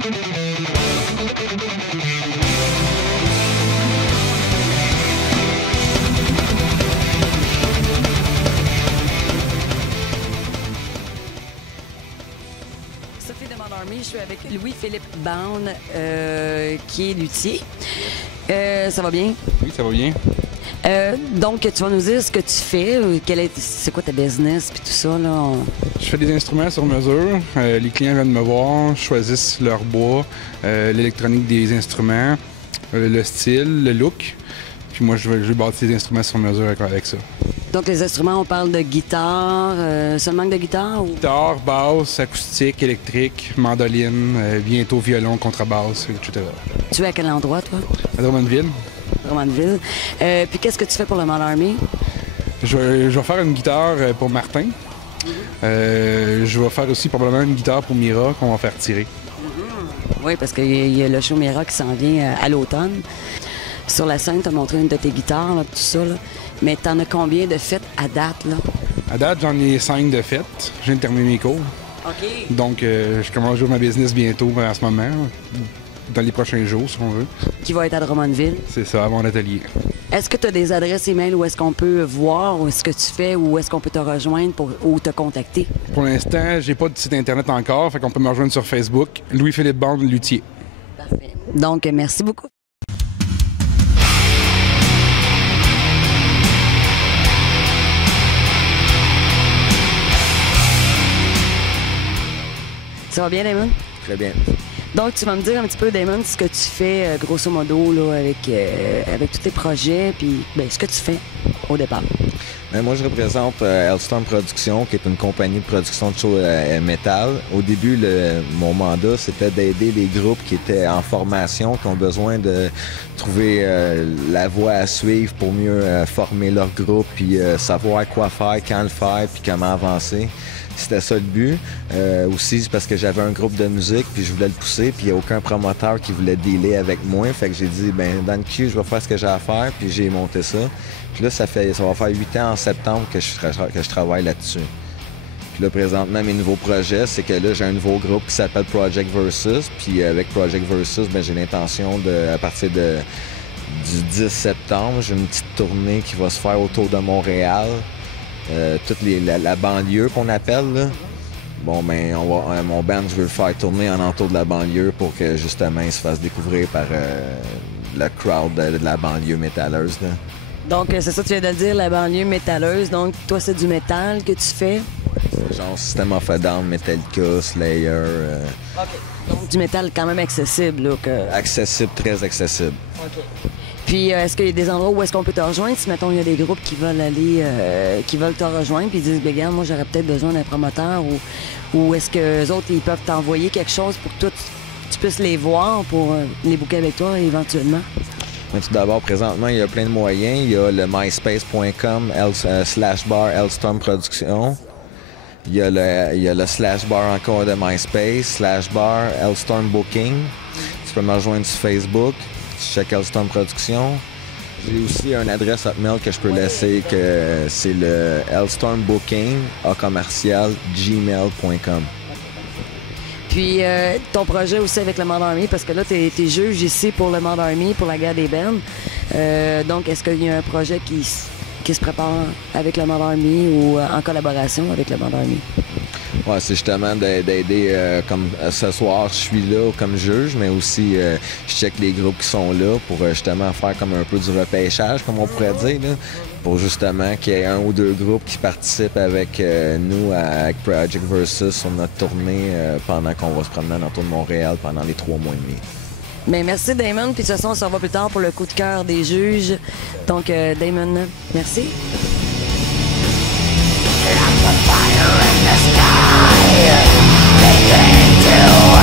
Sophie de Mandarmy, je suis avec Louis-Philippe Bound, qui est luthier. Ça va bien? Oui, ça va bien. Donc, tu vas nous dire ce que tu fais, c'est quoi ta business, puis tout ça, là? Je fais des instruments sur mesure. Les clients viennent me voir, choisissent leur bois, l'électronique des instruments, le style, le look. Puis moi, je vais bâtir des instruments sur mesure avec ça. Donc, les instruments, on parle de guitare, seulement de guitare? Ou... Guitare, basse, acoustique, électrique, mandoline, bientôt violon, contrebasse, etc. Tu es à quel endroit, toi? À Drummondville. Drummondville. Puis qu'est-ce que tu fais pour le Mandarmy? Je vais faire une guitare pour Martin. Je vais faire aussi probablement une guitare pour Mira qu'on va faire tirer. Oui, parce qu'il y a le show Mira qui s'en vient à l'automne. Sur la scène, tu as montré une de tes guitares, là, tout ça. Là. Mais tu en as combien de fêtes à date? Là? À date, j'en ai 5 de fêtes. Je viens de terminer mes cours. OK. Donc, je commence à jouer ma business bientôt en ce moment, dans les prochains jours, si on veut. Qui va être à Drummondville? C'est ça, à mon atelier. Est-ce que tu as des adresses email où est-ce qu'on peut voir ce que tu fais ou est-ce qu'on peut te rejoindre ou te contacter? Pour l'instant, j'ai pas de site Internet encore, fait qu'on peut me rejoindre sur Facebook, Louis-Philippe Bound, luthier. Parfait. Donc, merci beaucoup. Ça va bien, Damon? Très bien. Donc, tu vas me dire un petit peu, Damon, ce que tu fais, grosso modo, là, avec tous tes projets, puis ce que tu fais au départ. Ben, moi, je représente Hellstorm Productions, qui est une compagnie de production de shows métal. Au début, mon mandat, c'était d'aider les groupes qui étaient en formation, qui ont besoin de trouver la voie à suivre pour mieux former leur groupe, puis savoir quoi faire, quand le faire, puis comment avancer. C'était ça le but. Aussi, c'est parce que j'avais un groupe de musique, puis je voulais le pousser, puis il n'y a aucun promoteur qui voulait dealer avec moi. Fait que j'ai dit, ben dans le cul, je vais faire ce que j'ai à faire, puis j'ai monté ça. Puis là, ça va faire 8 ans en septembre que je travaille là-dessus. Puis là, présentement, mes nouveaux projets, c'est que là, j'ai un nouveau groupe qui s'appelle Project Versus. Puis avec Project Versus, ben, j'ai l'intention à partir du 10 septembre, j'ai une petite tournée qui va se faire autour de Montréal. Toute la banlieue qu'on appelle, là. Bon, ben, mon band, je veux le faire tourner en entour de la banlieue pour que, justement, il se fasse découvrir par le crowd de la banlieue métalleuse, là. Donc, c'est ça, tu viens de le dire, la banlieue métalleuse. Donc, toi, c'est du métal que tu fais? C'est genre System of a Down, Metallica, Slayer. OK. Donc, du métal quand même accessible, là. Accessible, très accessible. OK. Puis, est-ce qu'il y a des endroits où est-ce qu'on peut te rejoindre? Si, mettons, il y a des groupes qui veulent aller, qui veulent te rejoindre, puis ils disent, regarde, moi, j'aurais peut-être besoin d'un promoteur, ou est-ce que les autres, ils peuvent t'envoyer quelque chose pour que toi, tu puisses les voir pour les booker avec toi, éventuellement? Mais tout d'abord, présentement, il y a plein de moyens. Il y a le myspace.com /bar Hellstorm Productions. Il y a le /bar encore de MySpace, /bar Hellstorm Booking. Tu peux me rejoindre sur Facebook. Check Hellstorm Productions. J'ai aussi une adresse hotmail que je peux laisser, que c'est le hellstormbooking@gmail.com. Puis, ton projet aussi avec le Mandarmy, parce que là, tu es juge ici pour le Mandarmy, pour la guerre des bands. Donc, est-ce qu'il y a un projet qui se prépare avec le Mandarmy ou en collaboration avec le Mandarmy? Ouais, c'est justement d'aider, comme ce soir, je suis là comme juge, mais aussi je check les groupes qui sont là pour justement faire comme un peu du repêchage, comme on pourrait dire, là, pour justement qu'il y ait un ou deux groupes qui participent avec nous, avec Project Versus, sur notre tournée pendant qu'on va se promener dans tout de Montréal pendant les 3 mois et demi. Bien, merci Damon, puis de toute façon, on se revoit plus tard pour le coup de cœur des juges. Donc, Damon, merci. Like the fire in the sky, begin to